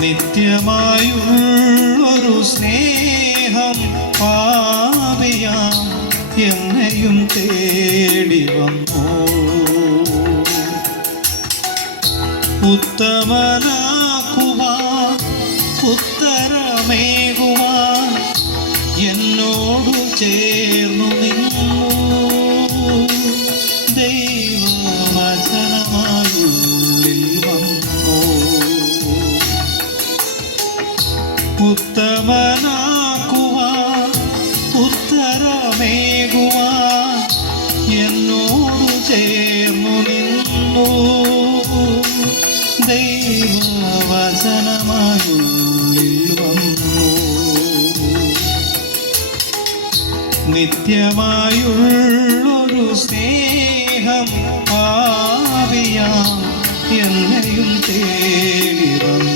നിത്യമായുള്ളൊരു സ്നേഹം പാപിയാം എന്നെയും തേടി വന്നു. ഉത്തമനാക്കുവാൻ ഉത്തരമേകുവാൻ എന്നോടു ചേർന്നു നിന്നു. ദൈവവചനമായുള്ളിൽ വന്നു. ഉത്തമനാക്കുവാൻ ഉത്തരമേകുവാൻ എന്നോടു ചേർന്നു നിന്നു. ദൈവവചനമായുള്ളിൽ വന്നു. നിത്യമായുള്ളൊരു സ്നേഹം പാപിയാം എന്നെയും തേടി വന്നു.